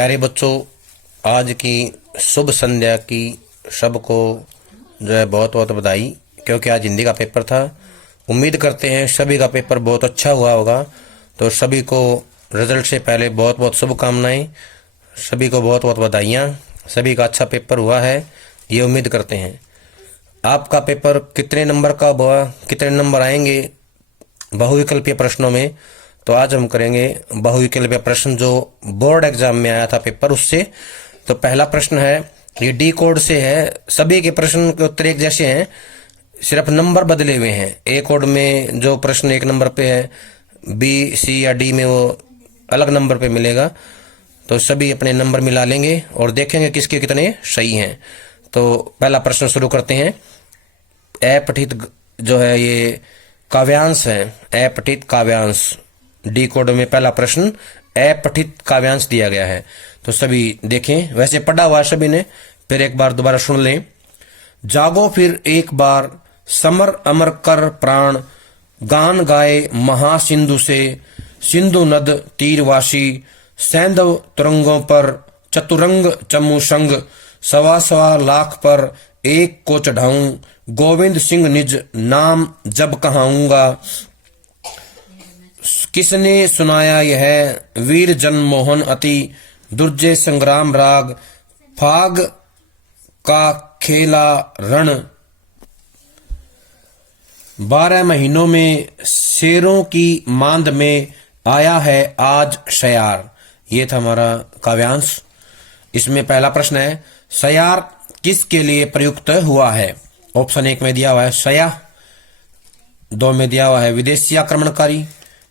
प्यारे बच्चों, आज की शुभ संध्या की सबको जो है बहुत बहुत बधाई, क्योंकि आज हिंदी का पेपर था। उम्मीद करते हैं सभी का पेपर बहुत अच्छा हुआ होगा। तो सभी को रिजल्ट से पहले बहुत बहुत शुभकामनाएं, सभी को बहुत बहुत बधाइयाँ। सभी का अच्छा पेपर हुआ है ये उम्मीद करते हैं। आपका पेपर कितने नंबर का हुआ, कितने नंबर आएंगे बहुविकल्पीय प्रश्नों में, तो आज हम करेंगे बहुविकल्पीय प्रश्न जो बोर्ड एग्जाम में आया था पेपर उससे। तो पहला प्रश्न है, ये डी कोड से है। सभी के प्रश्न के उत्तर एक जैसे हैं, सिर्फ नंबर बदले हुए हैं। ए कोड में जो प्रश्न एक नंबर पे है, बी सी या डी में वो अलग नंबर पे मिलेगा। तो सभी अपने नंबर मिला लेंगे और देखेंगे किसके कितने सही हैं। तो पहला प्रश्न शुरू करते हैं। अपठित जो है ये काव्यांश है, अपठित काव्यांश। डी कोड में पहला प्रश्न अपठित काव्यांश दिया गया है। तो सभी देखें, वैसे पढ़ा हुआ सभी ने, फिर एक बार दोबारा सुन लें। जागो फिर एक बार समर अमर कर प्राण, गान गाए महासिंधु से सिंधु नद तीरवासी, सैंधव तुरंगों पर चतुरंग चमू संग, सवा सवा लाख पर एक को चढ़ाऊं, गोविंद सिंह निज नाम जब कहाऊंगा। किसने सुनाया यह वीर जनमोहन अति, दुर्जय संग्राम राग, फाग का खेला रण, 12 महीनों में शेरों की मांद में आया है आज शयार। ये था हमारा काव्यांश। इसमें पहला प्रश्न है, शयार किसके लिए प्रयुक्त हुआ है? ऑप्शन 1 में दिया हुआ है शया, 2 में दिया हुआ है विदेशी आक्रमणकारी,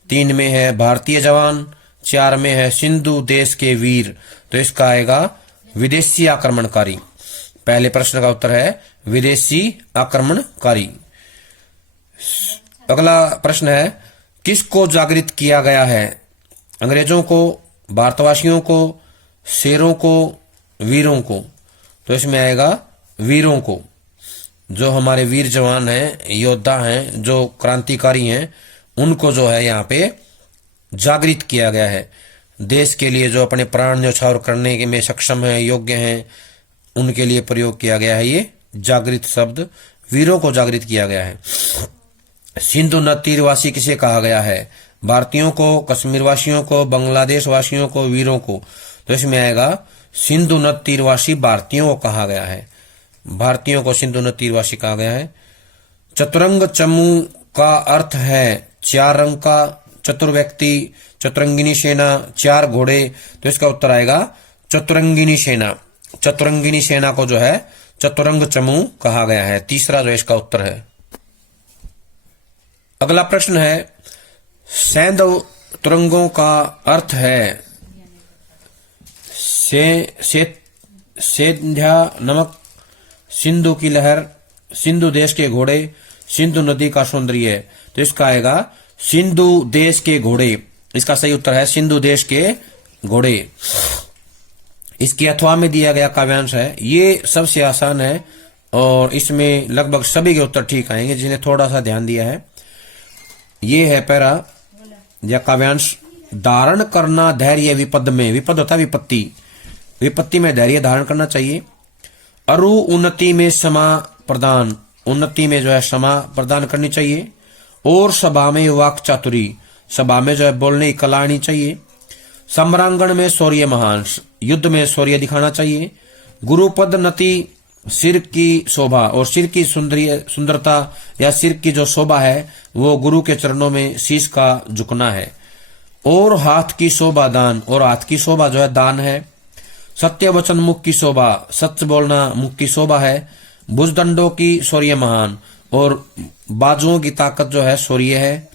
3 में है भारतीय जवान, 4 में है सिंधु देश के वीर। तो इसका आएगा विदेशी आक्रमणकारी। पहले प्रश्न का उत्तर है विदेशी आक्रमणकारी। अगला प्रश्न है, किसको जागृत किया गया है? अंग्रेजों को, भारतवासियों को, शेरों को, वीरों को? तो इसमें आएगा वीरों को। जो हमारे वीर जवान हैं, योद्धा हैं, जो क्रांतिकारी हैं, उनको जो है यहाँ पे जागृत किया गया है। देश के लिए जो अपने प्राण न्यौछावर करने के में सक्षम है, योग्य हैं, उनके लिए प्रयोग किया गया है ये जागृत शब्द। वीरों को जागृत किया गया है। सिंधु नद तीरवासी किसे कहा गया है? भारतीयों को, कश्मीर वासियों को, बांग्लादेश वासियों को, वीरों को? तो इसमें आएगा सिंधु नद तीरवासी भारतीयों को कहा गया है। भारतीयों को सिंधु नद तीरवासी कहा गया है। चतुरंग चमू का अर्थ है 4 रंग का चतुर्व्यक्ति, चतुरंगिनी सेना, 4 घोड़े। तो इसका उत्तर आएगा चतुरंगिनी सेना। चतुरंगिनी सेना को जो है चतुरंग चमू कहा गया है। तीसरा जो इसका उत्तर है। अगला प्रश्न है, सैंधव तुरंगों का अर्थ है सेंध्या नमक, सिंधु की लहर, सिंधु देश के घोड़े, सिंधु नदी का सौंदर्य। तो इसका आएगा सिंधु देश के घोड़े। इसका सही उत्तर है सिंधु देश के घोड़े। इसकी अथवा में दिया गया काव्यांश है, ये सबसे आसान है और इसमें लगभग सभी के उत्तर ठीक आएंगे जिन्हें थोड़ा सा ध्यान दिया है। ये है पैरा या काव्यांश, धारण करना धैर्य विपद में। विपद होता विपत्ति, विपत्ति में धैर्य धारण करना चाहिए। अरु उन्नति में क्षमा प्रदान, उन्नति में जो है क्षमा प्रदान करनी चाहिए। और सभा में वाक चातुरी, सभा में जो है बोलने की कला आनी चाहिए। सम्रांगण में शौर्य महान, युद्ध में शौर्य दिखाना चाहिए। गुरुपद नति, सिर की शोभा, और सिर की सुंदरता या सिर की जो शोभा है वो गुरु के चरणों में शीश का झुकना है। और हाथ की शोभा दान, और हाथ की शोभा जो है दान है। सत्य वचन मुख की शोभा, सच बोलना मुख की शोभा है। भुजदंडों की शौर्य महान, और बाजुओं की ताकत जो है शौर्य है।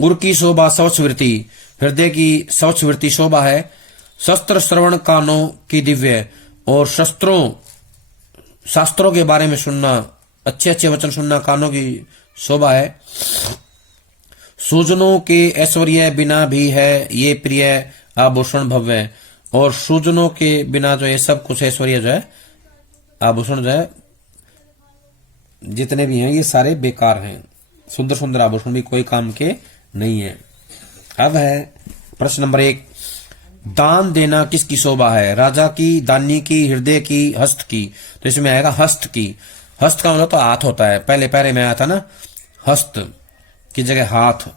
उर की शोभा स्वच्छ वृत्ति, हृदय की स्वच्छ वृत्ति शोभा है। शस्त्र श्रवण कानों की दिव्य, और शास्त्रों के बारे में सुनना, अच्छे अच्छे वचन सुनना कानों की शोभा है। सुजनों के ऐश्वर्य बिना भी है ये प्रिय आभूषण भव्य, और सुजनों के बिना जो ये सब कुछ ऐश्वर्य जो है आभूषण जो है जितने भी हैं ये सारे बेकार हैं। सुंदर सुंदर आभूषण भी कोई काम के नहीं है। अब है प्रश्न नंबर 1, दान देना किसकी शोभा है? राजा की, दानी की, हृदय की, हस्त की। तो इसमें आएगा हस्त की। हस्त का मतलब तो हाथ होता है, पहले पैरे में आया था ना, हस्त की जगह हाथ,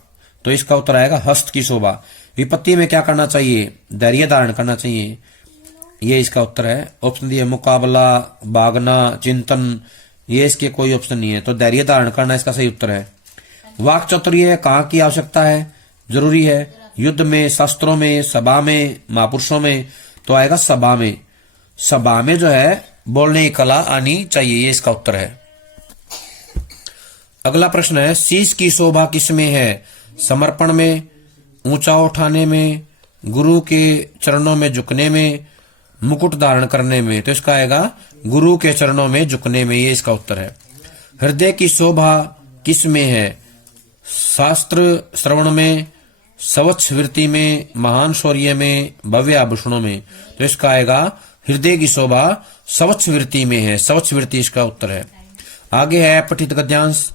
तो इसका उत्तर आएगा हस्त की शोभा। विपत्ति में क्या करना चाहिए? धैर्य धारण करना चाहिए, ये इसका उत्तर है। ऑप्शन दिए मुकाबला, भागना, चिंतन, ये इसके कोई ऑप्शन नहीं है, तो धैर्य धारण करना इसका सही उत्तर है। वाक चातुर्य कहाँ की आवश्यकता है, जरूरी है? युद्ध में, शास्त्रों में, सभा में, महापुरुषों में, तो आएगा सभा में। सभा में जो है बोलने की कला आनी चाहिए, ये इसका उत्तर है। अगला प्रश्न है, शीश की शोभा किसमें है? समर्पण में, ऊंचा उठाने में, गुरु के चरणों में झुकने में, मुकुट धारण करने में। तो इसका आएगा गुरु के चरणों में झुकने में, ये इसका उत्तर है। हृदय की शोभा किसमें है? शास्त्र श्रवण में, स्वच्छ वृत्ति में, महान शौर्य में, भव्य आभूषणों में। तो इसका आएगा हृदय की शोभा स्वच्छ वृत्ति में है, स्वच्छ वृत्ति इसका उत्तर है। आगे है पठित गद्यांश।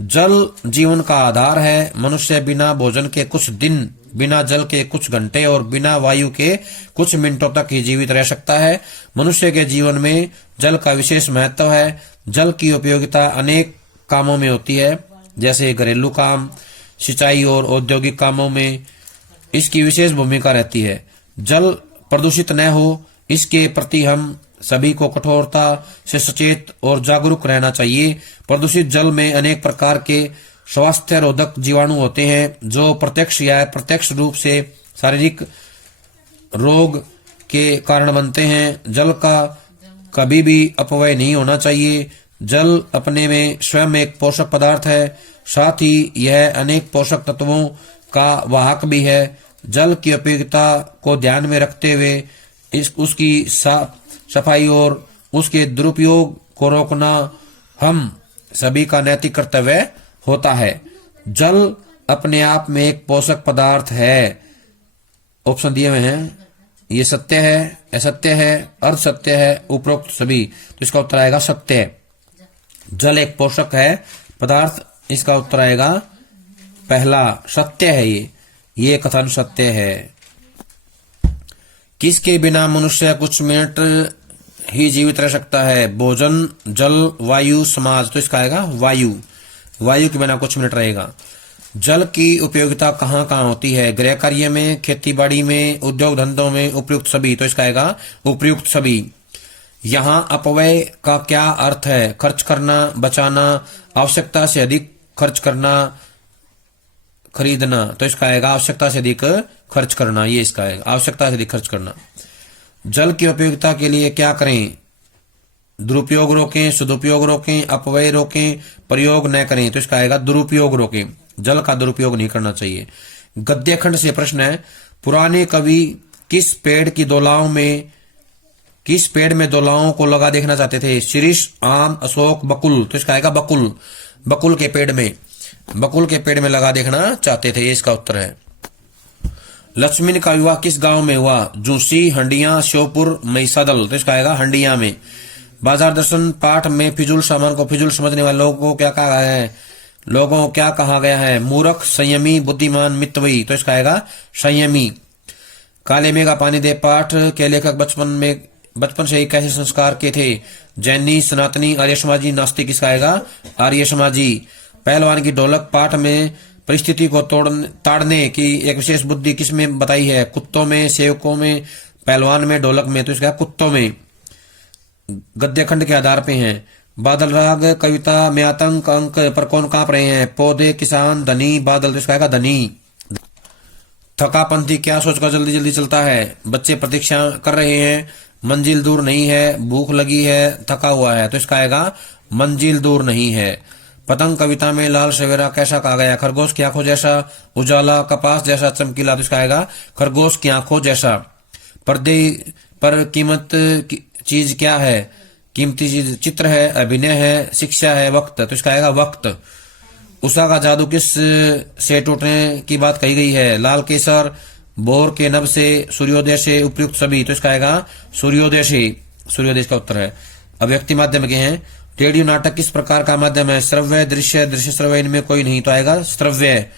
जल जीवन का आधार है। मनुष्य बिना भोजन के कुछ दिन, बिना जल के कुछ घंटे और बिना वायु के कुछ मिनटों तक ही जीवित रह सकता है। मनुष्य के जीवन में जल का विशेष महत्व है। जल की उपयोगिता अनेक कामों में होती है, जैसे घरेलू काम, सिंचाई और औद्योगिक कामों में इसकी विशेष भूमिका रहती है। जल प्रदूषित न हो, इसके प्रति हम सभी को कठोरता से सचेत और जागरूक रहना चाहिए। प्रदूषित जल में अनेक प्रकार के स्वास्थ्य रोधक जीवाणु होते हैं जो प्रत्यक्ष या अप्रत्यक्ष रूप से शारीरिक रोग के कारण बनते हैं। जल का कभी भी अपव्यय नहीं होना चाहिए। जल अपने में स्वयं एक पोषक पदार्थ है, साथ ही यह अनेक पोषक तत्वों का वाहक भी है। जल की उपयोगिता को ध्यान में रखते हुए उसकी सफाई और उसके दुरुपयोग को रोकना हम सभी का नैतिक कर्तव्य होता है। जल अपने आप में एक पोषक पदार्थ है। ऑप्शन दिए हुए हैं, ये सत्य है, असत्य है, अर्ध सत्य है, उपरोक्त सभी। तो इसका उत्तर आएगा सत्य है। जल एक पोषक है पदार्थ, इसका उत्तर आएगा पहला, सत्य है। ये कथन सत्य है। किसके बिना मनुष्य कुछ मिनट ही जीवित रह सकता है? भोजन, जल, वायु, समाज। तो इसका आएगा वायु। वायु के बिना कुछ मिनट रहेगा। जल की उपयोगिता कहाँ कहाँ होती है? गृह कार्य में, खेती बाड़ी में, उद्योग धंधों में, उपयुक्त सभी। तो इसका आएगा उपयुक्त सभी। यहाँ अपव्यय का क्या अर्थ है? खर्च करना, बचाना, आवश्यकता से अधिक खर्च करना, खरीदना। तो इसका आएगा आवश्यकता से अधिक खर्च करना, ये इसका आएगा आवश्यकता से अधिक खर्च करना। जल की उपयोगिता के लिए क्या करें? दुरुपयोग रोकें, सदुपयोग रोकें, अपव्यय रोकें, प्रयोग न करें। तो इसका आएगा दुरुपयोग रोकें। जल का दुरुपयोग नहीं करना चाहिए। गद्य खंड से प्रश्न है, पुराने कवि किस पेड़ में दोलाओं को लगा देखना चाहते थे? शीरीष, आम, अशोक, बकुल। तो इसका आएगा बकुल। बकुल के पेड़ में लगा देखना चाहते थे, ये इसका उत्तर है। लक्ष्मण का विवाह किस गांव में हुआ? जूसी, हंडिया, श्योपुर, महिसादल। तो इसका आएगा हंडिया में। बाजार दर्शन पाठ में फिजूल सामान को फिजूल समझने वाले लोगों को क्या कहा गया है? मूर्ख, संयमी, बुद्धिमान, मितव्ययी। तो इसका आएगा संयमी। काले मेघ का पानी दे पाठ के लेखक बचपन से ही कैसे संस्कार के थे? जैनी, सनातनी, आर्य समाजी, नास्तिक। इसका आएगा आर्य समाजी। पहलवान की ढोलक पाठ में परिस्थिति को ताड़ने की एक विशेष बुद्धि किसमें बताई है? कुत्तों में, सेवकों में, पहलवान में, ढोलक में। तो इसका कुत्तों में। गद्य खंड के आधार पे हैं। बादल राग कविता में आतंक अंक पर कौन कांप रहे हैं? पौधे, किसान, धनी, बादल। तो इसका आएगा धनी। थकापंथी क्या सोचकर जल्दी जल्दी चलता है? बच्चे प्रतीक्षा कर रहे हैं, मंजिल दूर नहीं है, भूख लगी है, थका हुआ है। तो इसका आएगा मंजिल दूर नहीं है। पतंग कविता में लाल सवेरा कैसा कहा गया? खरगोश की आंखों जैसा, उजाला, कपास जैसा चमकीला। तो इसका आएगा खरगोश की आंखों जैसा। पर्दे पर कीमत चीज क्या है? कीमती चीज चित्र है, अभिनय है, शिक्षा है, वक्त। तो इसका आएगा वक्त। उषा का जादू किस से टूटने की बात कही गई है? लाल केसर, बोर के नभ से, सूर्योदय से, उपयुक्त सभी। तो इसका आएगा सूर्योदय से। सूर्योदय इसका उत्तर है। अभिव्यक्ति माध्यम के हैं। रेडियो नाटक किस प्रकार का माध्यम है? श्रव्य, दृश्य, दृश्य श्रव्य, इनमें कोई नहीं। तो आएगा श्रव्य।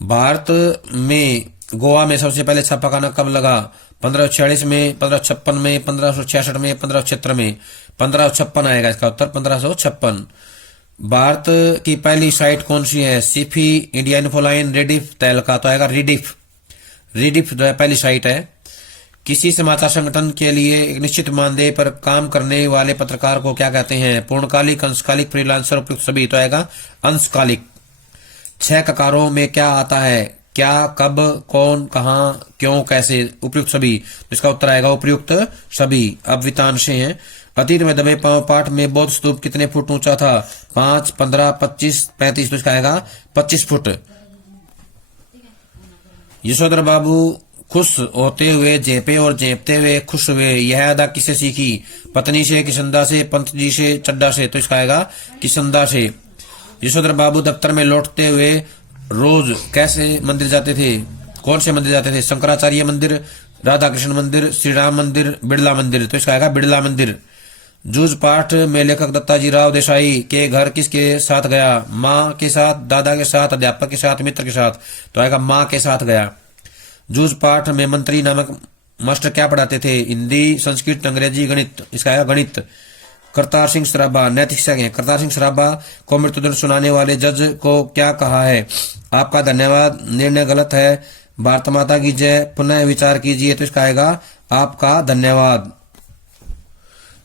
भारत में गोवा में सबसे पहले छापा खाना कब लगा? 1546 में, 1556 में, 1566 में, 1576 में। 1556 आएगा इसका उत्तर, 1556। भारत की पहली साइट कौन सी है? सीफी, इंडिया इन्फोलाइन, रेडिफ, तहलका। तो आएगा रिडिफ। रिडिफ जो है पहली साइट है। किसी समाचार संगठन के लिए एक निश्चित मानदेय पर काम करने वाले पत्रकार को क्या कहते हैं? पूर्णकालिक, अंशकालिक, फ्रीलांसर, उपयुक्त सभी। तो आएगा अंशकालिक। 6 ककारों में क्या आता है? क्या, कब, कौन, कहाँ, क्यों, कैसे। उपयुक्त सभी। तो इसका उत्तर आएगा उपयुक्त सभी। अब वितांशे हैं। अतीत में दबे पांव पाठ में बौद्ध स्तूप कितने फुट ऊंचा था? 5, 15, 25, 35। तो इसका आएगा 25 फुट। यशोधर बाबू खुश होते हुए झेपे और झेपते हुए खुश हुए, यह अदा किसे सीखी? पत्नी से, किसंदा से, पंत जी से, चड्डा से। तो इसका आएगा किसंदा से। यशोधर बाबू दफ्तर में लौटते हुए रोज कैसे मंदिर जाते थे? कौन से मंदिर जाते थे? शंकराचार्य मंदिर, राधा कृष्ण मंदिर, श्री राम मंदिर, बिड़ला मंदिर। तो इसका आएगा बिड़ला मंदिर। जूझ पाठ में लेखक दत्ताजी राव देसाई के घर किसके साथ गया? माँ के साथ, दादा के साथ, अध्यापक के साथ, मित्र के साथ। तो आएगा माँ के साथ गया। जूझ पाठ में मंत्री नामक मास्टर क्या पढ़ाते थे? हिंदी, संस्कृत, अंग्रेजी, गणित। इसका आएगा गणित। करतार सिंह सराबा नैतिक शिक्षा के। करतार सिंह सराबा को मृत्युदंड सुनाने वाले जज को क्या कहा है? आपका धन्यवाद, निर्णय गलत है, भारत माता की जय, पुनः विचार कीजिए। तो इसका आएगा आपका धन्यवाद।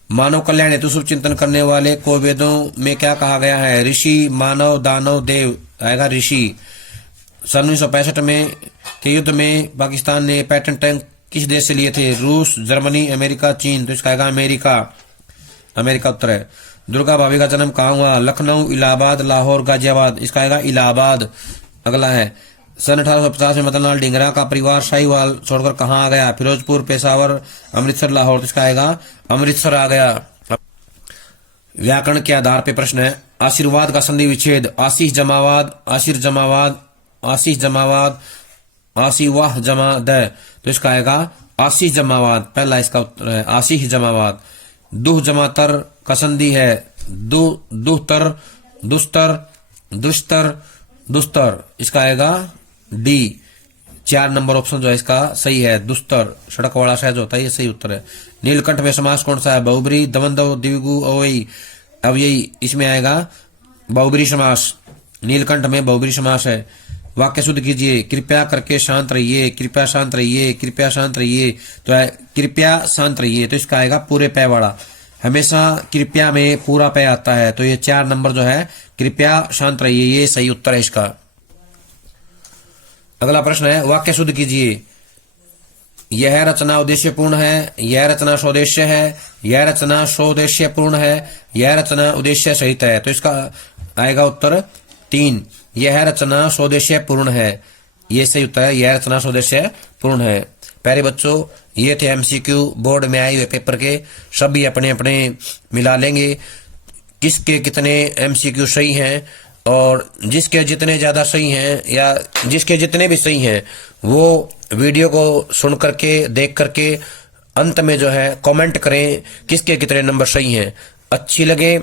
मानव कल्याण हेतु शुभ चिंतन करने वाले को वेदों में क्या कहा गया है? ऋषि, मानव, दानव, देव। आएगा ऋषि। सन 1965 में के युद्ध में पाकिस्तान ने पैटर्न टैंक किस देश से लिए थे? रूस, जर्मनी, अमेरिका, चीन। तो इसका आएगा अमेरिका। अमेरिका उत्तर है। दुर्गा भाभी का जन्म कहाँ हुआ? लखनऊ, इलाहाबाद, लाहौर, गाजियाबाद। इसका आएगा इलाहाबाद। अगला है सन 1850 में मदनलाल ढींगरा का परिवार शाहीवाल छोड़कर कहाँ आ गया? फिरोजपुर, पेशावर, अमृतसर, लाहौर। तो इसका आएगा अमृतसर आ गया। व्याकरण के आधार पे प्रश्न है। आशीर्वाद का संधि विच्छेद? आशीष जमावाद, आशीर जमावाद, आशीष जमावाद, आशीवाह जमा द। तो इसका आएगा आशीष जमावाद। पहला इसका उत्तर है आशीष जमावाद। दुह जमातर का संधि है दुहतर, दुस्तर, दुस्तर, दुस्तर। इसका आएगा डी। 4 नंबर ऑप्शन जो है इसका सही है। दुस्तर सड़क वाला शहर जो होता है ये सही उत्तर है। नीलकंठ में समास कौन सा है? बहुब्री, दवंदव, द्विगु, अवयवी। अब यही इसमें आएगा बहुब्री समास। नीलकंठ में बहुब्री समास है। वाक्य शुद्ध कीजिए। कृपया करके शांत रहिए, कृपया शांत रहिए, कृपया शांत रहिए। तो है कृपया शांत रहिए। तो इसका आएगा पूरे पै वाला। हमेशा कृपया में पूरा पै आता है। तो ये 4 नंबर जो है कृपया शांत रहिए, ये सही उत्तर है इसका। अगला प्रश्न है वाक्य शुद्ध कीजिए। यह रचना उद्देश्यपूर्ण है, यह रचना स्वदेश्य है, यह रचना स्वदेश्यपूर्ण है, यह रचना उद्देश्य सहित है। तो इसका आएगा उत्तर 3। यह रचना स्वदेश्य पूर्ण है, ये सही उत्तर है। यह रचना स्वदेश्य पूर्ण है। प्यारे बच्चों, ये थे एमसीक्यू बोर्ड में आए हुए पेपर के। सभी अपने अपने मिला लेंगे किसके कितने एमसीक्यू सही हैं, और जिसके जितने ज्यादा सही हैं या जिसके जितने भी सही हैं वो वीडियो को सुन करके देख करके अंत में जो है कमेंट करें किसके कितने नंबर सही हैं। अच्छी लगे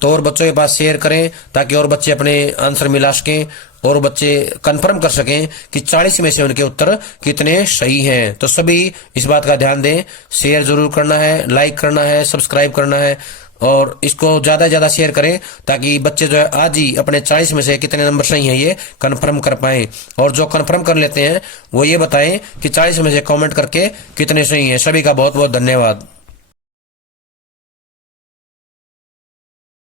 तो और बच्चों के पास शेयर करें ताकि और बच्चे अपने आंसर मिला सकें और बच्चे कंफर्म कर सकें कि 40 में से उनके उत्तर कितने सही हैं। तो सभी इस बात का ध्यान दें, शेयर जरूर करना है, लाइक करना है, सब्सक्राइब करना है और इसको ज्यादा से ज्यादा शेयर करें ताकि बच्चे जो है आज ही अपने 40 में से कितने नंबर सही हैं ये कंफर्म कर पाएं। और जो कंफर्म कर लेते हैं वो ये बताएं कि 40 में से कमेंट करके कितने सही हैं। सभी का बहुत बहुत धन्यवाद।